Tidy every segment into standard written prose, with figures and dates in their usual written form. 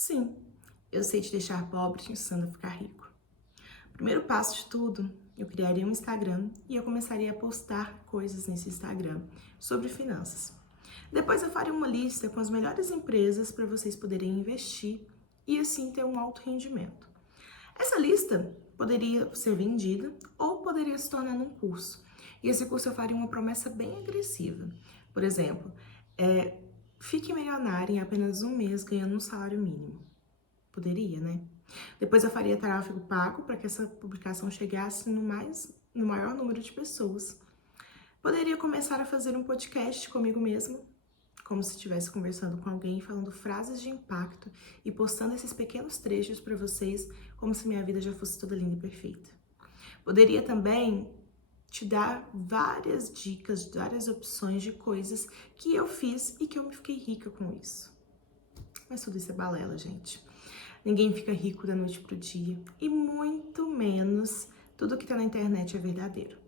Sim, eu sei te deixar pobre te ensinando a ficar rico. Primeiro passo de tudo, eu criaria um Instagram e eu começaria a postar coisas nesse Instagram sobre finanças. Depois eu faria uma lista com as melhores empresas para vocês poderem investir e assim ter um alto rendimento. Essa lista poderia ser vendida ou poderia se tornar um curso. E esse curso eu faria uma promessa bem agressiva. Por exemplo, fique milionário em apenas um mês ganhando um salário mínimo. Poderia, né? Depois eu faria tráfego pago para que essa publicação chegasse no maior número de pessoas. Poderia começar a fazer um podcast comigo mesma, como se estivesse conversando com alguém, falando frases de impacto e postando esses pequenos trechos para vocês, como se minha vida já fosse toda linda e perfeita. Poderia também te dar várias dicas, várias opções de coisas que eu fiz e que eu me fiquei rica com isso. Mas tudo isso é balela, gente. Ninguém fica rico da noite pro dia e muito menos tudo que tá na internet é verdadeiro.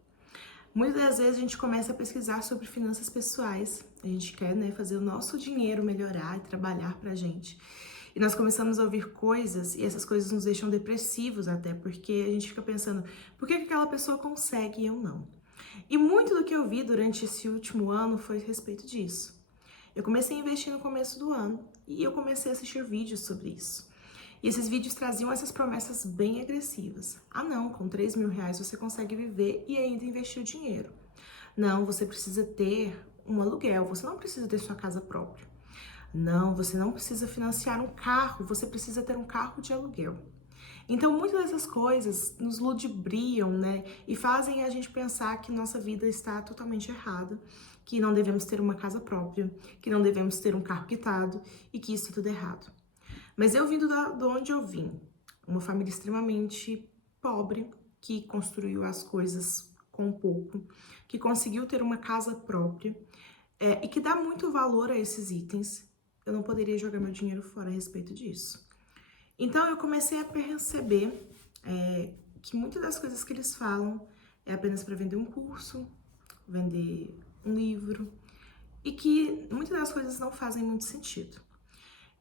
Muitas das vezes a gente começa a pesquisar sobre finanças pessoais. A gente quer, né, fazer o nosso dinheiro melhorar e trabalhar pra gente. E nós começamos a ouvir coisas e essas coisas nos deixam depressivos até, porque a gente fica pensando, por que aquela pessoa consegue e eu não? E muito do que eu vi durante esse último ano foi a respeito disso. Eu comecei a investir no começo do ano e eu comecei a assistir vídeos sobre isso. E esses vídeos traziam essas promessas bem agressivas. Ah não, com 3 mil reais você consegue viver e ainda investir o dinheiro. Não, você precisa ter um aluguel, você não precisa ter sua casa própria. Não, você não precisa financiar um carro, você precisa ter um carro de aluguel. Então, muitas dessas coisas nos ludibriam, né? E fazem a gente pensar que nossa vida está totalmente errada, que não devemos ter uma casa própria, que não devemos ter um carro quitado e que isso é tudo errado. Mas eu vindo de onde eu vim, uma família extremamente pobre, que construiu as coisas com pouco, que conseguiu ter uma casa própria e que dá muito valor a esses itens, eu não poderia jogar meu dinheiro fora a respeito disso. Então eu comecei a perceber que muitas das coisas que eles falam é apenas para vender um curso, vender um livro, e que muitas das coisas não fazem muito sentido.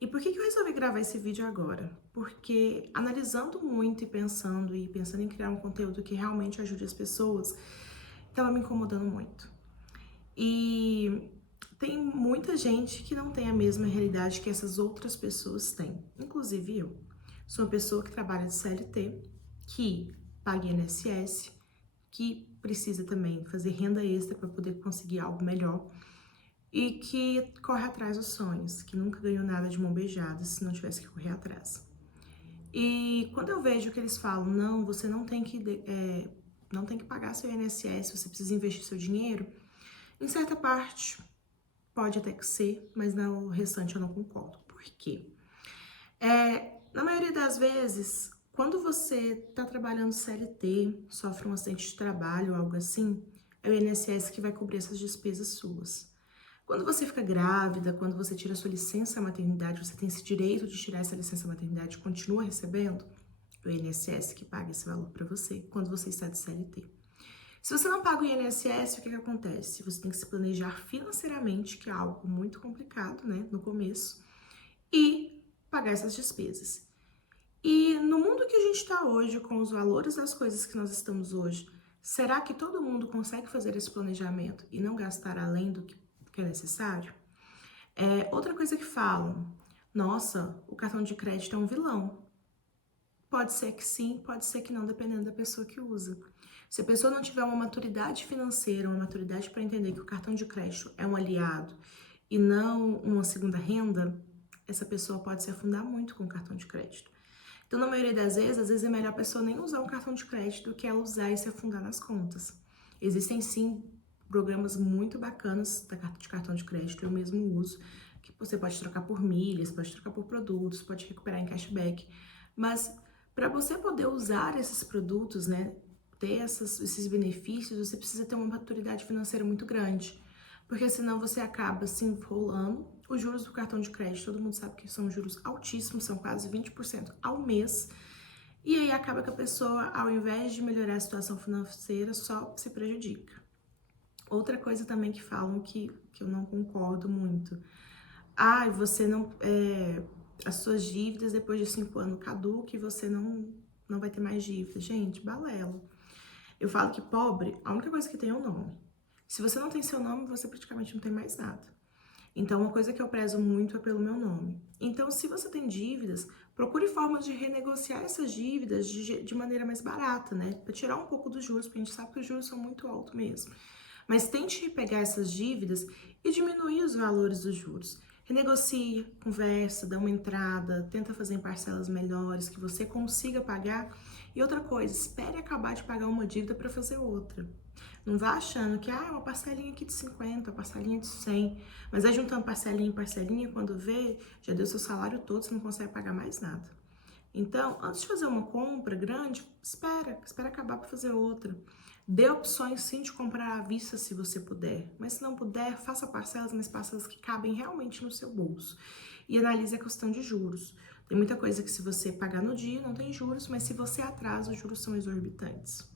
E por que eu resolvi gravar esse vídeo agora? Porque analisando muito e pensando em criar um conteúdo que realmente ajude as pessoas, estava me incomodando muito. E tem muita gente que não tem a mesma realidade que essas outras pessoas têm, inclusive eu. Sou uma pessoa que trabalha de CLT, que paga INSS, que precisa também fazer renda extra para poder conseguir algo melhor e que corre atrás dos sonhos, que nunca ganhou nada de mão beijada se não tivesse que correr atrás. E quando eu vejo que eles falam, não, você não tem que pagar seu INSS, você precisa investir seu dinheiro, em certa parte pode até que ser, mas no restante eu não concordo. Por quê? Na maioria das vezes, quando você está trabalhando CLT, sofre um acidente de trabalho ou algo assim, é o INSS que vai cobrir essas despesas suas. Quando você fica grávida, quando você tira sua licença maternidade, você tem esse direito de tirar essa licença maternidade e continua recebendo, é o INSS que paga esse valor para você quando você está de CLT. Se você não paga o INSS, o que acontece? Você tem que se planejar financeiramente, que é algo muito complicado, né, no começo, e pagar essas despesas. E no mundo que a gente está hoje, com os valores das coisas que nós estamos hoje, será que todo mundo consegue fazer esse planejamento e não gastar além do que é necessário? Outra coisa que falam, nossa, o cartão de crédito é um vilão. Pode ser que sim, pode ser que não, dependendo da pessoa que usa. Se a pessoa não tiver uma maturidade financeira, uma maturidade para entender que o cartão de crédito é um aliado e não uma segunda renda, essa pessoa pode se afundar muito com o cartão de crédito. Então, na maioria das vezes, às vezes é melhor a pessoa nem usar um cartão de crédito do que ela usar e se afundar nas contas. Existem sim programas muito bacanas de cartão de crédito, eu mesmo uso, que você pode trocar por milhas, pode trocar por produtos, pode recuperar em cashback, mas para você poder usar esses produtos, né, ter esses benefícios, você precisa ter uma maturidade financeira muito grande, porque senão você acaba se enrolando. Os juros do cartão de crédito, todo mundo sabe que são juros altíssimos, são quase 20% ao mês, e aí acaba que a pessoa, ao invés de melhorar a situação financeira, só se prejudica. Outra coisa também que falam que eu não concordo muito. Você não as suas dívidas depois de 5 anos caduca e você não vai ter mais dívida. Gente, balela. Eu falo que pobre, a única coisa que tem é o nome. Se você não tem seu nome, você praticamente não tem mais nada. Então, uma coisa que eu prezo muito é pelo meu nome. Então, se você tem dívidas, procure formas de renegociar essas dívidas de maneira mais barata, né? Para tirar um pouco dos juros, porque a gente sabe que os juros são muito altos mesmo. Mas tente pegar essas dívidas e diminuir os valores dos juros. Renegocia, conversa, dá uma entrada, tenta fazer em parcelas melhores, que você consiga pagar. E outra coisa, espere acabar de pagar uma dívida para fazer outra. Não vá achando que uma parcelinha aqui de 50, uma parcelinha de 100, mas aí juntando parcelinha em parcelinha, quando vê, já deu seu salário todo, você não consegue pagar mais nada. Então, antes de fazer uma compra grande, espera acabar para fazer outra. Dê opções sim de comprar à vista se você puder, mas se não puder, faça parcelas, mas parcelas que cabem realmente no seu bolso. E analise a questão de juros. Tem muita coisa que se você pagar no dia não tem juros, mas se você atrasa, os juros são exorbitantes.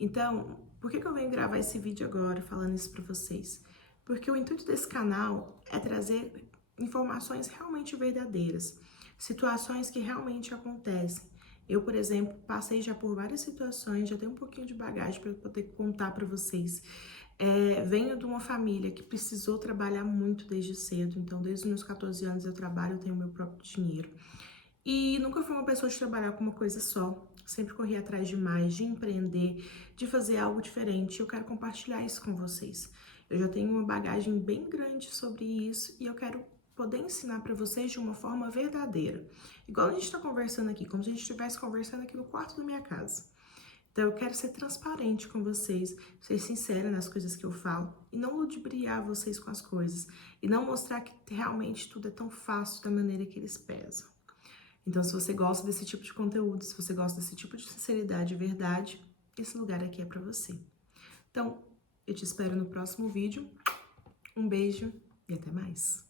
Então, por que eu venho gravar esse vídeo agora falando isso para vocês? Porque o intuito desse canal é trazer informações realmente verdadeiras, situações que realmente acontecem. Eu, por exemplo, passei já por várias situações, já tenho um pouquinho de bagagem para poder contar para vocês. Venho de uma família que precisou trabalhar muito desde cedo, então desde os meus 14 anos eu trabalho, eu tenho meu próprio dinheiro. E nunca fui uma pessoa de trabalhar com uma coisa só. Sempre corri atrás de mais, de empreender, de fazer algo diferente. Eu quero compartilhar isso com vocês. Eu já tenho uma bagagem bem grande sobre isso e eu quero poder ensinar para vocês de uma forma verdadeira. Igual a gente está conversando aqui, como se a gente estivesse conversando aqui no quarto da minha casa. Então eu quero ser transparente com vocês, ser sincera nas coisas que eu falo e não ludibriar vocês com as coisas e não mostrar que realmente tudo é tão fácil da maneira que eles pesam. Então, se você gosta desse tipo de conteúdo, se você gosta desse tipo de sinceridade e verdade, esse lugar aqui é para você. Então, eu te espero no próximo vídeo. Um beijo e até mais.